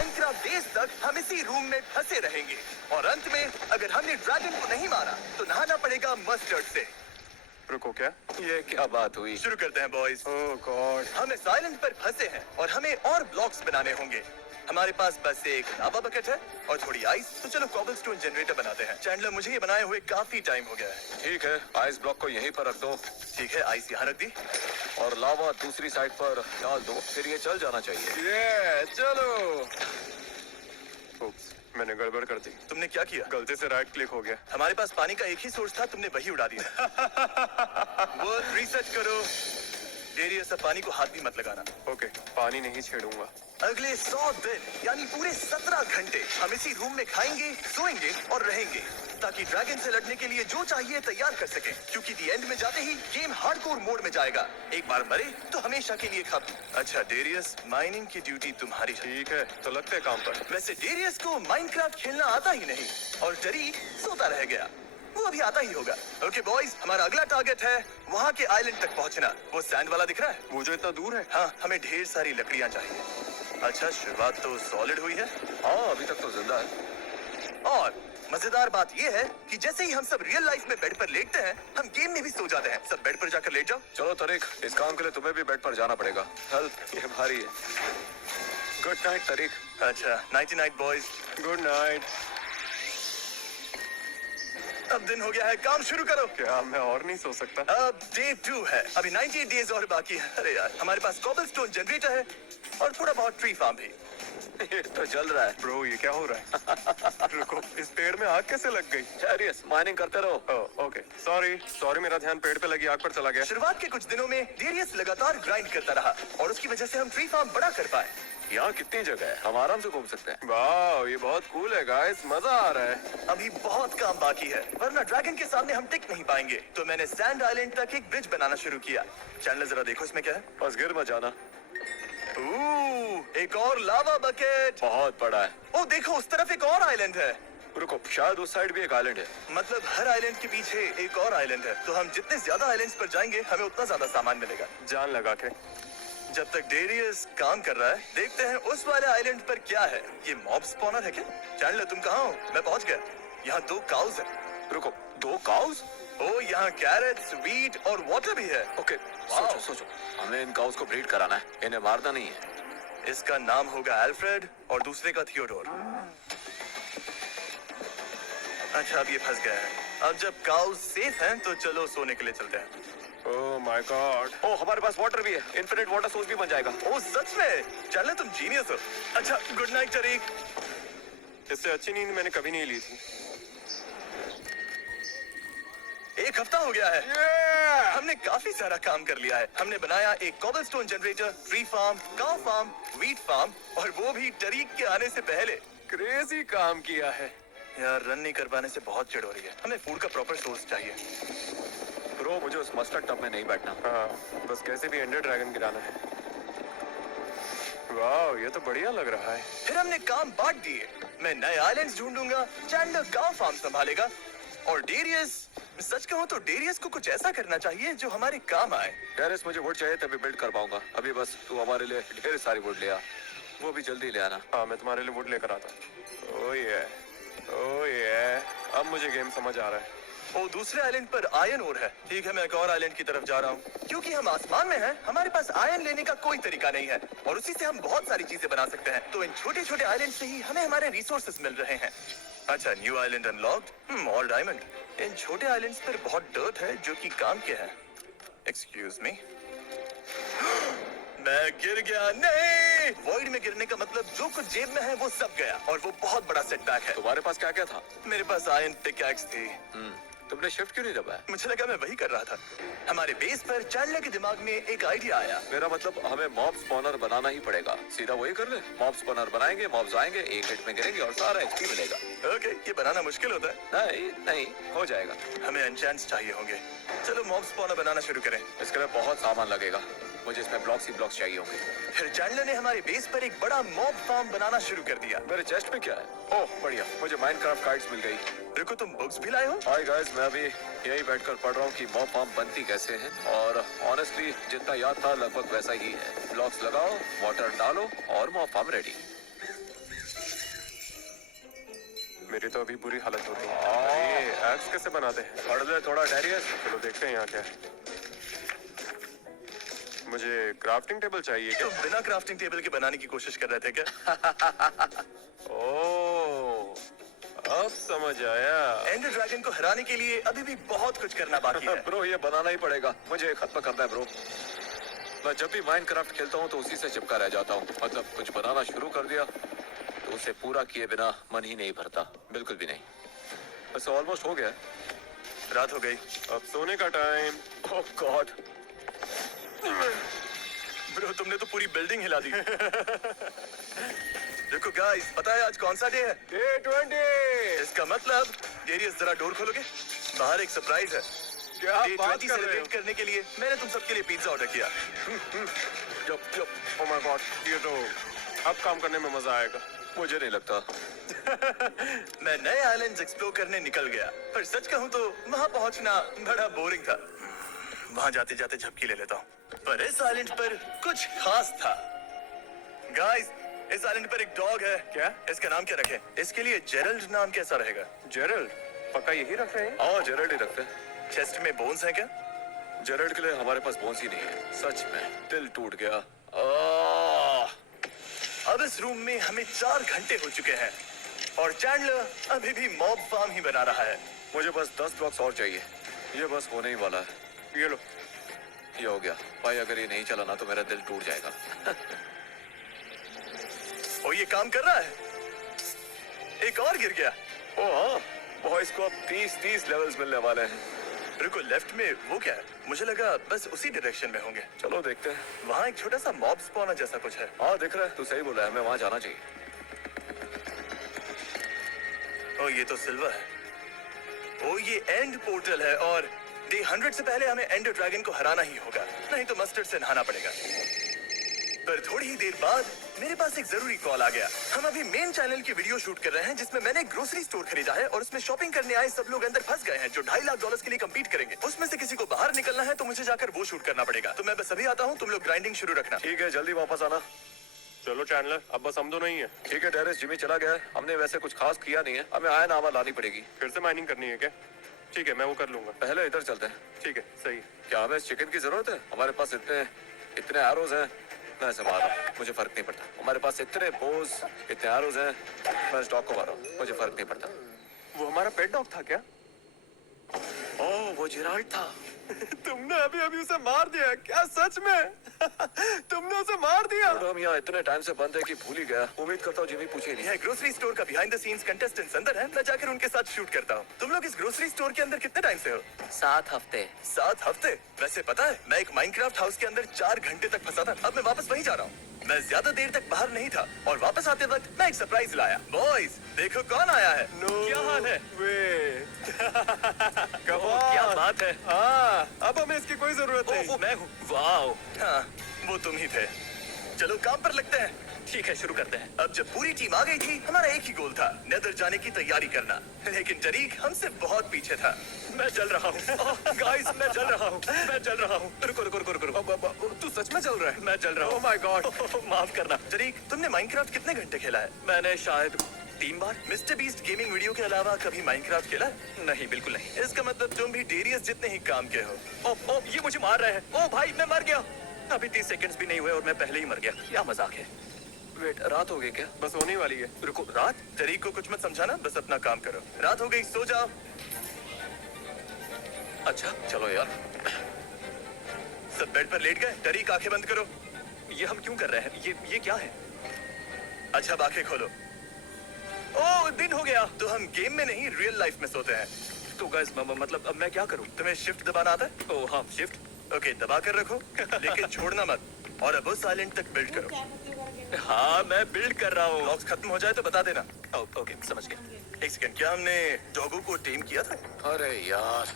Minecraft days तक हम इसी रूम में फंसे रहेंगे और अंत में अगर हमने ड्रैगन को नहीं मारा तो नहाना पड़ेगा मस्टर्ड से। रुको, क्या ये क्या बात हुई? शुरू करते हैं बॉयज। ओह गॉड, हम इस आइलैंड पर फंसे हैं और हमें और ब्लॉक्स बनाने होंगे। हमारे पास बस एक लावा बकेट है और थोड़ी आइस, तो चलो कोबलस्टोन जनरेटर बनाते हैं। चैंडलर, मुझे ये बनाए हुए काफी टाइम हो गया है। ठीक है, आइस ब्लॉक को यहीं पर रख दो ठीक है, आइस यहाँ रख दी। और लावा दूसरी साइड पर डाल दो, फिर ये चल जाना चाहिए। ये चलो। उप्स, मैंने गड़बड़ कर दी। तुमने क्या किया? गलती से राइट क्लिक हो गया। हमारे पास पानी का एक ही सोर्स था, तुमने वही उड़ा दिया। वो रिसर्च करो। डेरियस, अब पानी को हाथ भी मत लगाना। ओके, पानी नहीं छेड़ूंगा। अगले 100 दिन यानी पूरे 17 घंटे हम इसी रूम में खाएंगे, सोएंगे और रहेंगे ताकि ड्रैगन से लड़ने के लिए जो चाहिए तैयार कर सकें, क्योंकि दी एंड में जाते ही गेम हार्डकोर मोड में जाएगा। एक बार मरे तो हमेशा के लिए खत्म। अच्छा डेरियस, माइनिंग की ड्यूटी तुम्हारी है। ठीक है, तो लगते हैं काम पर। वैसे डेरियस को माइनक्राफ्ट खेलना आता ही नहीं और टरी सोता रह गया। वो अभी आता ही होगा। ओके बॉयज, हमारा अगला टारगेट है वहाँ के आइलैंड तक पहुँचना। वो सैंड वाला दिख रहा है? वो जो इतना दूर है? हाँ, हमें ढेर सारी लकड़ियाँ चाहिए। अच्छा, शुरुआत तो सॉलिड हुई है। हाँ, अभी तक तो जिंदा है। और मजेदार बात ये है कि जैसे ही हम सब रियल लाइफ में बेड पर लेटते हैं, हम गेम में भी सो जाते हैं। सब बेड पर जाकर लेट जाओ। चलो तरीक, इस काम के लिए तुम्हें भी बेड पर जाना पड़ेगा। हेल्प, ये भारी है। गुड नाइट तरीक। अच्छा, nighty night boys. Good night. अब दिन हो गया है, काम शुरू करो। क्या मैं और नहीं सो सकता? अब डे 2 है, अभी 98 डेज और बाकी है। अरे यार, हमारे पास कोबलस्टोन जनरेटर है और थोड़ा बहुत ट्री फार्म भी। ये तो जल रहा है। ब्रो, ये क्या हो रहा है? रुको, इस पेड़ में आग कैसे लग गई? सीरियस, माइनिंग करते रहो। ओह, ओके, सॉरी, मेरा ध्यान पेड़ पे लगी आग पर चला गया। शुरुआत के कुछ दिनों में डेरियस लगातार ग्राइंड करता रहा और उसकी वजह से हम ट्री फार्म बड़ा कर पाए। यहाँ कितनी जगह है, हम आराम से घूम सकते हैं। वाह, ये बहुत कूल है गाइस, मजा आ रहा है। अभी बहुत काम बाकी है, वरना ड्रैगन के सामने हम टिक नहीं पाएंगे। तो मैंने सैंड आइलैंड तक एक ब्रिज बनाना शुरू किया। चैंडलर, जरा देखो इसमें क्या है। बस गिर मत जाना। एक और लावा बकेट। बहुत बड़ा है। ओ देखो, उस तरफ एक और आइलैंड है। रुको, शायद उस साइड भी एक आइलैंड है। मतलब हर आइलैंड के पीछे एक और आइलैंड है। तो हम जितने ज्यादा आइलैंड्स पर जाएंगे, हमें उतना ज्यादा सामान मिलेगा। जान लगा के। जब तक डेरियस काम कर रहा है, देखते हैं उस वाले आइलैंड पर क्या है। ये मॉब स्पॉनर है क्या? चैंडलर, तुम कहाँ हो? मैं पहुंच गया। यहाँ 2 काउज हैं। रुको, 2 काउज? ओ, यहाँ कैरेट्स, व्हीट और वाटर भी है। ओके, सोचो, हमें इन काउज को ब्रीड कराना है, इन्हें मारना नहीं है। इसका नाम होगा अल्फ्रेड और दूसरे का थियोडोर। अच्छा, अब ये फंस गया है। अब जब काउज सेफ हैं, तो चलो सोने के लिए चलते हैं। Oh my God. ओह, हमारे पास वाटर भी है, इन्फिनिट वाटर सोर्स भी बन जाएगा। ओ सच में? चलो, तुम जीनियस हो। अच्छा, गुड नाइट टरीक। इससे अच्छी नींद मैंने कभी नहीं ली थी। 1 हफ्ता हो गया है। हमने काफी सारा काम कर लिया है। हमने बनाया एक कोबलस्टोन जनरेटर, ट्री फार्म, काऊ फार्म, व्हीट फार्म, और वो भी टरीक के आने से पहले। क्रेजी काम किया है यार, रन नहीं कर पाने से बहुत चिढ़ हो रही है। हमें फूड का प्रॉपर सोर्स चाहिए। ब्रो, मुझे उस मस्टर्ड टब में नहीं बैठना। हाँ, बस कैसे भी एंडर ड्रैगन गिराना है। वाह, ये तो बढ़िया लग रहा है। फिर हमने काम बांट दिए। मैं नए आइलैंड्स ढूंढूंगा, चैंडलर काऊ फार्म संभालेगा और डेरियस, सच कहूं तो डेरियस को कुछ ऐसा करना चाहिए जो हमारे काम आए। डेरियस, मुझे वुड चाहिए, तभी बिल्ड कर पाऊंगा। अभी बस तू हमारे लिए ढेर सारी वुड ले आ, वो भी जल्दी ले आना। हाँ, मैं तुम्हारे लिए वुड लेकर आता। ओह ये, अब मुझे गेम समझ आ रहा है। ओ, दूसरे आइलैंड पर आयरन ओर है। ठीक है, मैं एक और आइलैंड की तरफ जा रहा हूँ। क्योंकि हम आसमान में हैं, हमारे पास आयरन लेने का कोई तरीका नहीं है और उसी से हम बहुत सारी चीजें बना सकते हैं। तो इन छोटे छोटे आइलैंड से ही हमें हमारे रिसोर्सेस मिल रहे हैं। अच्छा, new island unlocked. All diamond. इन छोटे आइलैंड्स पर बहुत डर्ट है जो कि काम के है। Excuse me. मैं गिर गया। नहीं, वॉइड में गिरने का मतलब जो कुछ जेब में है वो सब गया और वो बहुत बड़ा सेटबैक है। तुम्हारे पास क्या क्या था? मेरे पास आयरन पिकैक्स थी। तुमने शिफ्ट क्यों नहीं दबाया? मुझे लगा मैं वही कर रहा था। हमारे बेस पर चैंडलर के दिमाग में एक आइडिया आया। मेरा मतलब हमें मॉब स्पॉनर बनाना ही पड़ेगा। सीधा वही कर ले, मॉब स्पॉनर बनाएंगे, मॉब्स आएंगे, एक हिट में गिरेंगे और सारा एक्सपी मिलेगा। ओके, ये बनाना मुश्किल होता है। नहीं, हो जाएगा। हमें एन्चेंट्स चाहिए होंगे। चलो मॉब स्पॉनर बनाना शुरू करें। इसके लिए बहुत सामान लगेगा, मुझे इसमें ब्लॉक्स ही ब्लॉक्स चाहिए होंगे। फिर चैंडलर ने हमारे बेस पर एक बड़ा मॉब फार्म बनाना शुरू कर दिया। मेरे चेस्ट में क्या है? ओह बढ़िया, मुझे माइनक्राफ्ट गाइड्स मिल गई। रुको, तुम बुक्स भी लाए हो? हाय गाइस, मैं अभी यही बैठकर पढ़ रहा हूँ कि मॉब फार्म बनती कैसे है और ऑनेस्टली जितना याद था लगभग वैसा ही है। ब्लॉक्स लगाओ, वाटर डालो और मॉब फार्म रेडी। मेरी तो अभी बुरी हालत होती है। अरे ये एक्स कैसे बनाते हैं? पढ़ ले थोड़ा डेरियस। चलो देखते हैं यहाँ क्या है। मुझे क्राफ्टिंग टेबल चाहिए क्या? तुम बिना क्राफ्टिंग टेबल के बनाने की कोशिश कर रहे थे क्या? ओह, अब समझ आया। एंडर ड्रैगन को हराने के लिए अभी भी बहुत कुछ करना बाकी है। ब्रो ये बनाना ही पड़ेगा, मुझे खत्म करना है ब्रो। मैं जब भी माइनक्राफ्ट खेलता हूँ तो उसी से चिपका रह जाता हूँ। मतलब कुछ बनाना शुरू कर दिया तो उसे पूरा किए बिना मन ही नहीं भरता, बिल्कुल भी नहीं। वैसे ऑलमोस्ट हो गया। रात हो गई। अब सोने का टाइम। ओह गॉड। ब्रो तुमने तो पूरी बिल्डिंग हिला दी। देखो गाइस, पता है आज कौन सा डे है? डे 20। इसका मतलब डेरियस जरा डोर खोलोगे? बाहर एक सरप्राइज है। क्या डे बात 20 कर रहे हो? सेलिब्रेट करने के लिए मैंने तुम सबके लिए पिज्जा ऑर्डर किया। ओह माय गॉड, ये तो अब काम करने में मजा आएगा। मुझे नहीं लगता। मैं नए आइलैंड्स एक्सप्लोर करने निकल गया, पर सच कहूं तो वहां पहुंचना बड़ा बोरिंग था। वहां जाते जाते झपकी ले लेता हूं। पर इस आइलैंड पर कुछ खास था। गाइस, इस आइलैंड पर एक डॉग है। क्या? इसका नाम क्या रखें? इसके लिए जेरल्ड नाम कैसा रहेगा? जेरल्ड, पक्का यही रख रहे हैं? हाँ जेरल्ड ही रखते हैं। चेस्ट में बोन्स हैं क्या? जेरल्ड के लिए हमारे पास बोन्स ही नहीं है। सच में दिल टूट गया। आह! अब इस रूम में हमें 4 घंटे हो चुके हैं और चैंडलर अभी भी मॉब फार्म ही बना रहा है। मुझे बस 10 ब्लॉक्स और चाहिए। ये बस होने ही वाला है। ये लो। ये हो गया भाई, अगर ये नहीं चला ना तो मेरा दिल टूट जाएगा। और ये काम कर रहा है। एक और गिर गया। ओ हाँ, बॉयज को अब 30 लेवल्स मिलने वाले हैं। रुको, लेफ्ट में वो क्या है? मुझे लगा बस उसी डायरेक्शन में होंगे। चलो देखते हैं। वहाँ एक छोटा सा मॉब स्पॉनर जैसा कुछ है। हाँ दिख रहा है, तू सही बोला है, हमें वहाँ जाना चाहिए। ओ ये तो सिल्वर है। ओ ये एंड पोर्टल है और डे 100 से पहले हमें एंडर ड्रैगन को हराना ही होगा, नहीं तो मस्टर्ड से नहाना पड़ेगा। पर थोड़ी ही देर बाद मेरे पास एक जरूरी कॉल आ गया। हम अभी मेन चैनल की वीडियो शूट कर रहे हैं जिसमें मैंने ग्रोसरी स्टोर खरीदा है और उसमें शॉपिंग करने आए सब लोग अंदर फंस गए हैं जो $2.5 लाख के लिए कम्पीट करेंगे। उसमें से किसी को बाहर निकलना है तो मुझे जाकर वो शूट करना पड़ेगा। तो मैं बस अभी आता हूँ, तुम लोग ग्राइंडिंग शुरू रखना। ठीक है, जल्दी वापस आना। चलो चैंडलर, अब बस हम दोनों ही हैं। ठीक है डेरिस, जिमी चला गया है। हमने वैसे कुछ खास किया नहीं है, हमें आयन आवा लानी पड़ेगी। फिर से माइनिंग करनी है क्या? ठीक है, मैं वो कर लूंगा। पहले इधर चलते हैं। ठीक है, सही है। क्या हमें चिकन की जरूरत है? हमारे पास इतने एरोज हैं, मैं इसे मार रहा हूँ, मुझे फर्क नहीं पड़ता। हमारे पास इतने बोस, इतने एरोज हैं, मैं इस डॉग को मार रहा हूँ, मुझे फर्क नहीं पड़ता। वो हमारा पेट डॉग था क्या? ओह वो जिराल्ड था। तुमने अभी उसे मार दिया क्या? सच में? तुमने उसे मार दिया? और हम यहाँ इतने टाइम से बंद है कि भूल ही गया। उम्मीद करता हूँ जिमी पूछे नहीं। यह ग्रोसरी स्टोर का बिहाइंड द सीन्स कंटेस्टेंट्स अंदर है, मैं जाकर उनके साथ शूट करता हूँ। तुम लोग इस ग्रोसरी स्टोर के अंदर कितने टाइम से हो? 7 हफ्ते। 7 हफ्ते? वैसे पता है, मैं एक माइनक्राफ्ट हाउस के अंदर 4 घंटे तक फंसा था। अब मैं वापस वहीं जा रहा हूँ। मैं ज्यादा देर तक बाहर नहीं था और वापस आते वक्त मैं एक सरप्राइज लाया। बॉयज देखो कौन आया है। क्या हाल है? क्या बात है? हाँ, अब हमें इसकी कोई जरूरत नहीं। वो मैं हूँ। वाओ, हाँ वो तुम ही थे। चलो काम पर लगते हैं। ठीक है, शुरू करते हैं। अब जब पूरी टीम आ गई थी, हमारा एक ही गोल था, नेदर जाने की तैयारी करना। लेकिन टरीक हमसे बहुत पीछे था। मैं चल रहा हूँ। गाइस मैं चल रहा हूँ, मैं चल रहा हूँ। रुको रुको रुको रुको। तू सच में चल रहा है? मैं चल रहा हूँ। Oh my God. माफ करना। टरीक, तुमने माइनक्राफ्ट कितने घंटे खेला है? मैंने शायद 3 बार। मिस्टर बीस्ट गेमिंग वीडियो के अलावा कभी माइनक्राफ्ट खेला है? नहीं, बिल्कुल नहीं। इसका मतलब तुम भी डेरियस जितने ही काम के हो। ओ ये मुझे मार रहे हैं। ओ भाई मैं मर गया। अभी 30 सेकंड्स भी नहीं हुए और मैं पहले ही मर गया। क्या मजाक है? वेट, रात हो गई क्या? बस होने ही वाली है। रुको, रात? तरीक को कुछ मत समझाना, बस अपना काम करो। रात हो गई, सो जाओ। अच्छा चलो यार। सब बेड पर लेट गए। तरीक आंखें बंद करो। ये हम क्यों कर रहे हैं? ये क्या है? अच्छा अब आंखें खोलो। ओ दिन हो गया। तो हम गेम में नहीं रियल लाइफ में सोते हैं। तो गाइस मतलब अब मैं क्या करूं? तुम्हें शिफ्ट दबाना आता है? ओ हाँ शिफ्ट। ओके दबा कर रखो लेकिन छोड़ना मत। और अब उस आइलैंड तक बिल्ड करो। हाँ मैं बिल्ड कर रहा हूँ। ब्लॉक्स खत्म हो जाए तो बता देना। ओके समझ गया। एक सेकंड, क्या हमने डॉगो को टेम किया था? अरे यार